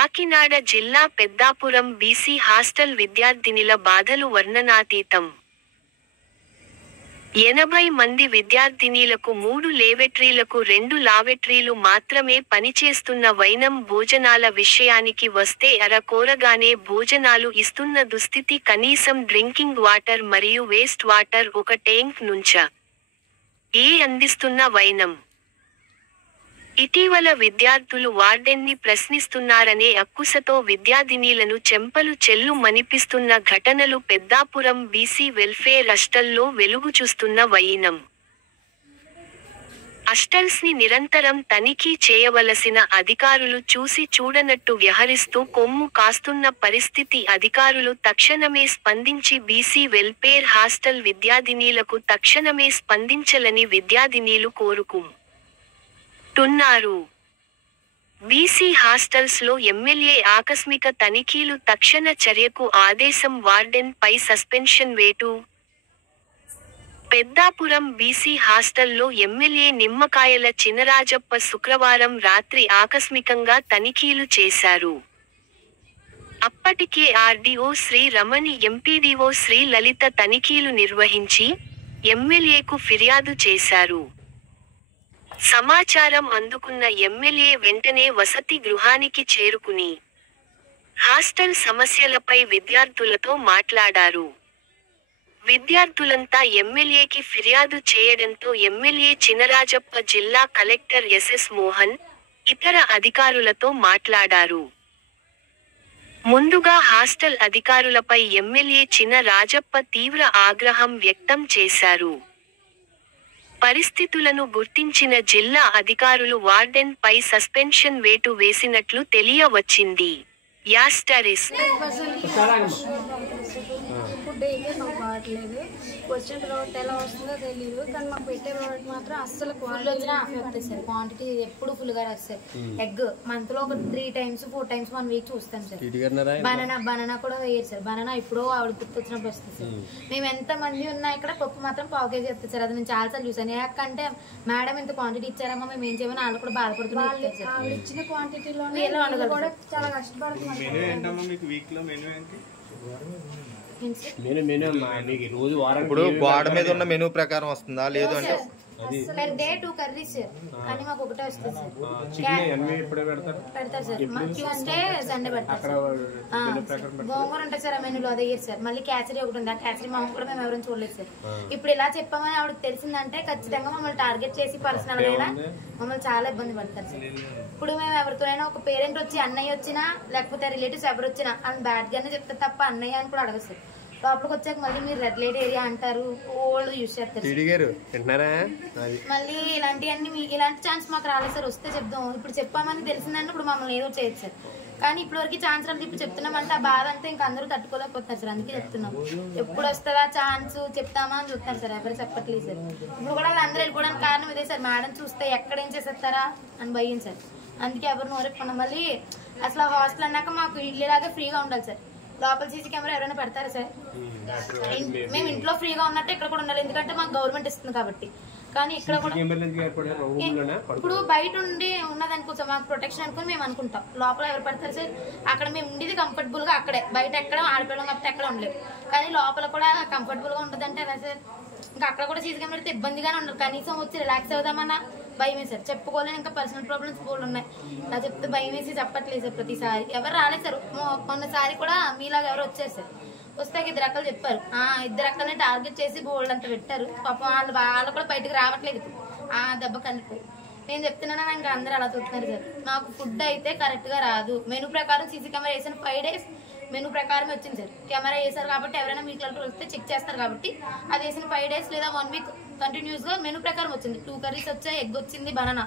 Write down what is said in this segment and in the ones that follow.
కాకినాడ జిల్లా Peddapuram BC hostel విద్యార్థినిల బాధలు వర్ణనాతీతం. 80 మంది విద్యార్థినీలకు 3 లేవెట్రీలకు 2 లావెట్రీలు మాత్రమే పనిచేస్తున్న వైనం భోజనాల విషయానికి వస్తే అరకొరగానే భోజనాలు ఇస్తున్న దుస్థితి. కనీసం డ్రింకింగ్ వాటర్ మరియు వేస్ట్ వాటర్ ఒక ట్యాంక్ నుంచే అందిస్తున్న వైనం. ఇటీవల విద్యార్థులు వార్డెన్ని ప్రశ్నిస్తున్నారనే అక్కుసతో విద్యార్థినీలను చెంపలు చెల్లు మనిపిస్తున్న ఘటనలు పెద్దాపురం బీసీ వెల్ఫేర్ హాస్టల్లో వెలుగు చూస్తున్న వైనం. హాస్టల్స్ని నిరంతరం తనిఖీ చేయవలసిన అధికారులు చూసి చూడనట్టు వ్యవహరిస్తూ కొమ్ము కాస్తున్న పరిస్థితి. అధికారులు తక్షణమే స్పందించి బీసీ వెల్ఫేర్ హాస్టల్ విద్యార్థినీలకు తక్షణమే స్పందించాలని విద్యార్థినీలు కోరుకుంటున్నారు. బీసీ హాస్టల్స్లో ఎమ్మెల్యే ఆకస్మిక తనిఖీలు, తక్షణ చర్యకు ఆదేశం. వార్డెన్ పై సస్పెన్షన్ వేటు. పెద్దాపురం బీసీ హాస్టల్లో ఎమ్మెల్యే నిమ్మకాయల చినరాజప్ప శుక్రవారం రాత్రి ఆకస్మికంగా తనిఖీలు చేశారు. అప్పటికే ఆర్డీఓ శ్రీ రమణి, ఎంపీడీఓ శ్రీ లలిత తనిఖీలు నిర్వహించి ఎమ్మెల్యేకు ఫిర్యాదు చేశారు. సమాచారం అందుకున్న ఎమ్మెల్యే వెంటనే వసతి గృహానికి చేరుకుని హాస్టల్ సమస్యలపై విద్యార్థులతో మాట్లాడారు. విద్యార్థులంతా ఎమ్మెల్యేకి ఫిర్యాదు చేయడంతో ఎమ్మెల్యే చినరాజప్ప జిల్లా కలెక్టర్ ఎస్ఎస్ మోహన్, ఇతర అధికారులతో మాట్లాడారు. ముందుగా హాస్టల్ అధికారులపై ఎమ్మెల్యే చినరాజప్ప తీవ్ర ఆగ్రహం వ్యక్తం చేశారు. పరిస్థితులను గుర్తించిన జిల్లా అధికారులు వార్డెన్ పై సస్పెన్షన్ వేటు వేసినట్లు తెలియవచ్చింది. ఫుడ్ అయితే మాకు కావట్లేదు. వచ్చిన ప్రోడక్ట్ ఎలా వస్తుందో తెలియదు, కానీ మాకు పెట్టే ప్రోడక్ట్ మాత్రం అస్సలు క్వాలిటీ వస్తాయి సార్. క్వాంటిటీ ఎప్పుడు ఫుల్గా వస్తాయి. ఎగ్ మంత్ లో ఒక 3 times 4 times 1 week చూస్తాం సార్. బనానా కూడా వేయరు సార్. బనానా ఇప్పుడు ఆవిడ గుర్తొచ్చినప్పుడు వస్తుంది సార్. మేము ఎంత మంది ఉన్నా ఇక్కడ పప్పు మాత్రం 1/2 kg చెప్తారు సార్. అది నేను చాలాసార్లు చూసాను. ఎందుకంటే మేడం ఇంత క్వాంటిటీ ఇచ్చారమ్మా, మేము ఏం చేయమని వాళ్ళు కూడా బాధపడుతున్నారు. ఇచ్చిన క్వాంటిటీలో కూడా చాలా కష్టపడుతున్నారు. ఇప్పుడు గోడ మీద ఉన్న మెనూ ప్రకారం వస్తుందా లేదు అంటే పర్ డే 2 curries సార్, కానీ మాకు ఒకటే వస్తుంది సార్. పెడతారు సార్. ట్యూస్డే సండే పెడతారు. గోంగూర ఉంటుంది సార్ ఆ మెనూలో, అదే ఇయర్ సార్. మళ్ళీ క్యాచరీ ఒకటి ఉంది. ఆ క్యాచరీ మాకు కూడా మేము ఎవరైనా చూడలేదు సార్. ఇప్పుడు ఇలా చెప్పామని ఆవిడకి తెలిసిందంటే ఖచ్చితంగా మమ్మల్ని టార్గెట్ చేసి పర్సనల్ గా మమ్మల్ని చాలా ఇబ్బంది పడతారు సార్. ఇప్పుడు మేము ఎవరితోనైనా ఒక పేరెంట్ వచ్చి అన్నయ్య వచ్చినా లేకపోతే రిలేటివ్స్ ఎవరు వచ్చినా అని బ్యాడ్ గానే చెప్తే తప్ప అన్నయ్య అని కూడా అడగదు సార్. లోపలికి వచ్చాక మళ్ళీ మీరు రెడ్ లైట్ ఏరియా అంటారు, ఓల్డ్ యూజ్ చేస్తారు. మళ్ళీ ఇలాంటివన్నీ ఇలాంటి ఛాన్స్ మాకు రాలేదు సార్. వస్తే చెప్దాం, ఇప్పుడు చెప్పామని తెలిసిందంటే ఇప్పుడు మమ్మల్ని ఏదో చేయొచ్చు సార్. కానీ ఇప్పటివరకు ఛాన్స్ రాలేదు. ఇప్పుడు చెప్తున్నామంటే ఆ బాధ అంతా ఇంకా అందరూ తట్టుకోలేకపోతున్నారు సార్. అందుకే చెప్తున్నాం. ఎప్పుడు వస్తుందా ఛాన్స్ చెప్తామా అని చూస్తారు సార్. ఎవరు చెప్పట్లేదు సార్. ఇప్పుడు కూడా వాళ్ళందరూ వెళ్ళిపోవడానికి కారణం ఇదే సార్. మేడం చూస్తే ఎక్కడేం చేసేస్తారా అని భయం సార్. అందుకే ఎవరు నోరెప్పుకున్నాం. మళ్ళీ అసలు హాస్టల్ అన్నాక మాకు ఇల్లులాగా ఫ్రీగా ఉండాలి సార్. లోపల సీసీ కెమెరా ఎవరైనా పెడతారా సార్? మేము ఇంట్లో ఫ్రీగా ఉన్నట్టు ఇక్కడ కూడా ఉండాలి, ఎందుకంటే మాకు గవర్నమెంట్ ఇస్తుంది కాబట్టి. కానీ ఇక్కడ కూడా ఇప్పుడు బయట ఉండి ఉన్నదనుకో సార్, మాకు ప్రొటెక్షన్ అనుకుని మేము అనుకుంటాం. లోపల ఎవరు పడతారు సార్? అక్కడ మేము ఉండేది కంఫర్టబుల్ గా అక్కడే, బయట ఎక్కడ ఆడిపోవడం కాబట్టి ఎక్కడ ఉండలేదు. కానీ లోపల కూడా కంఫర్టబుల్ గా ఉంటుందంటే ఎలా సార్? ఇంకా అక్కడ కూడా సీసీ కెమెరా అయితే ఇబ్బందిగానే ఉండదు. కనీసం వచ్చి రిలాక్స్ అవుదామన్నా భయమే సార్. చెప్పుకోలేని ఇంకా పర్సనల్ ప్రాబ్లమ్స్ కూడా ఉన్నాయి. నా చెప్తే భయం వేసి చెప్పట్లేదు సార్. ప్రతిసారి ఎవరు రాలేదు సార్. మొన్నసారి కూడా మీలాగా ఎవరు వచ్చారు సార్. వస్తే 2 రకాలు చెప్పారు. 2 రకాలని టార్గెట్ చేసి బోల్డ్ అంతా పెట్టారు. పాపం వాళ్ళు కూడా బయటకు రావట్లేదు. దెబ్బ కనిపోయి నేను చెప్తున్నాను, ఇంకా అందరూ అలా చూస్తున్నారు సార్. మాకు ఫుడ్ అయితే కరెక్ట్ గా రాదు. మెనూ ప్రకారం సీసీ కెమెరా వేసిన 5 days మెనూ ప్రకారం వచ్చింది సార్. కెమెరా వేసారు కాబట్టి ఎవరైనా మీకు వస్తే చెక్ చేస్తారు కాబట్టి అది వేసిన 5 days లేదా 1 week కంటిన్యూస్ గా మెనూ ప్రకారం వచ్చింది. 2 curries వచ్చాయి, ఎగ్ వచ్చింది, బనానా.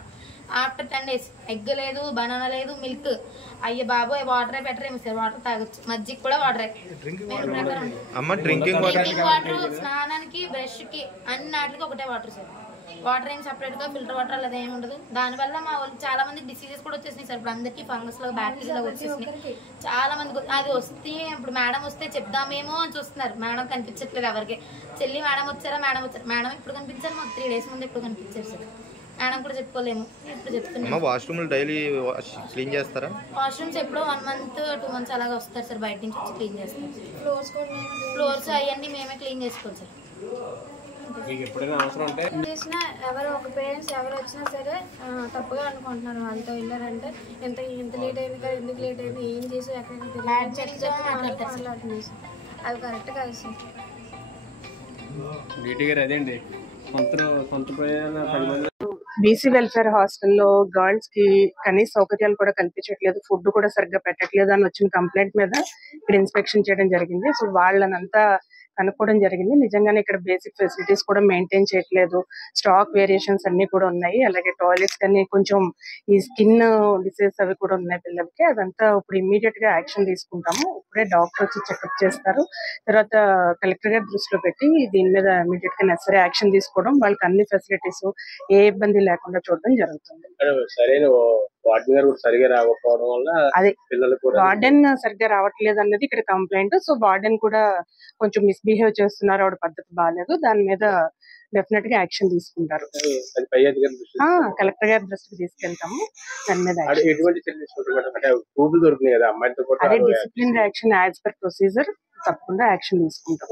ఆఫ్టర్ 10 days ఎగ్ లేదు, బనానా లేదు, మిల్క్. అయ్యే బాబోయ్, వాటరే బెటర్ ఏమో సార్. వాటర్ తాగొచ్చు, మజ్జిగ కూడా వాటరే. మెనూ ప్రకారం డ్రింకింగ్ వాటర్, స్నానానికి, బ్రష్ కి, అన్నిటికి ఒకటే వాటర్ సార్. వాటర్ ఏం సపరేట్ గా ఫిల్టర్ వాటర్ అలా ఏమి ఉండదు. దానివల్ల మా వాళ్ళు చాలా మంది డిసీజెస్ కూడా వచ్చేసినాయి సార్. ఇప్పుడు అందరికి ఫంగస్ లో బ్యాక్టీరియా వచ్చేసినాయి చాలా మంది. అది వస్తే ఇప్పుడు మేడం వస్తే చెప్దామేమో అని చూస్తున్నారు. మేడం కనిపించట్లేదు ఎవరికి. చెల్లి మేడం వచ్చారా, మేడం వచ్చారు. మేడం ఇప్పుడు కనిపించారు, మాకు 3 days ముందు ఇప్పుడు కనిపించారు సార్. మేడం కూడా చెప్పుకోలేము, ఇప్పుడు చెప్తున్నాం. వాష్రూమ్ డైలీ క్లీన్ చేస్తారా? వాష్రూమ్స్ ఎప్పుడో 1 month 2 months అలాగా వస్తారు సార్, బయట నుంచి వచ్చి క్లీన్ చేస్తారు. ఫ్లోర్స్ అవన్నీ మేమే క్లీన్ చేసుకోవాలి సార్. చేసినా ఎవరు ఒక పేరెంట్స్ ఎవరు వచ్చినా సరే తప్పుగా అనుకుంటున్నారు. వాళ్ళతో వెళ్ళారంటే ఇంత లేట్ అయింది కదా, ఎందుకు లేట్ అయింది, ఏం చేసి ఎక్కడికి మాట్లాడుతుంది సార్. అది కరెక్ట్ కాదు సార్. అదేండి బీసీ వెల్ఫేర్ హాస్టల్లో గర్ల్స్ కి కనీస సౌకర్యాలు కూడా కల్పించట్లేదు, ఫుడ్ కూడా సరిగ్గా పెట్టట్లేదు అని వచ్చిన కంప్లైంట్ మీద ఇక్కడ ఇన్స్పెక్షన్ చేయడం జరిగింది. సో వాళ్ళనంతా కనుక్కోవడం జరిగింది. నిజంగానే ఇక్కడ బేసిక్ ఫెసిలిటీస్ కూడా మెయింటైన్ చేయట్లేదు, స్టాక్ వేరియేషన్స్ అన్ని కూడా ఉన్నాయి. అలాగే టాయిలెట్స్ కానీ కొంచెం ఈ స్కిన్ డిసీజ్ అవి కూడా ఉన్నాయి పిల్లలకి. అదంతా ఇప్పుడు ఇమ్మీడియట్ గా యాక్షన్ తీసుకుంటాము. ఇప్పుడే డాక్టర్ వచ్చి చెకప్ చేస్తారు. తర్వాత కలెక్టర్ గారి దృష్టిలో పెట్టి దీని మీద ఇమ్మీడియట్ గా నెసరీ యాక్షన్ తీసుకోవడం, వాళ్ళకి అన్ని ఫెసిలిటీస్ ఏ ఇబ్బంది లేకుండా చూడడం జరుగుతుంది. అదే వార్డెన్ సరిగ్గా రావట్లేదు అన్నది ఇక్కడ కంప్లైంట్. సో వార్డెన్ కూడా కొంచెం మిస్బిహేవ్ చేస్తున్నారు, ఆవిడ పద్ధతి బాగాలేదు, దాని మీద డెఫినెట్ గా యాక్షన్ తీసుకుంటారు. కలెక్టర్ గారి దృష్టికి తీసుకెళ్తాము. దాని మీద అదే discipline action as per procedure తప్పకుండా యాక్షన్ తీసుకుంటాం.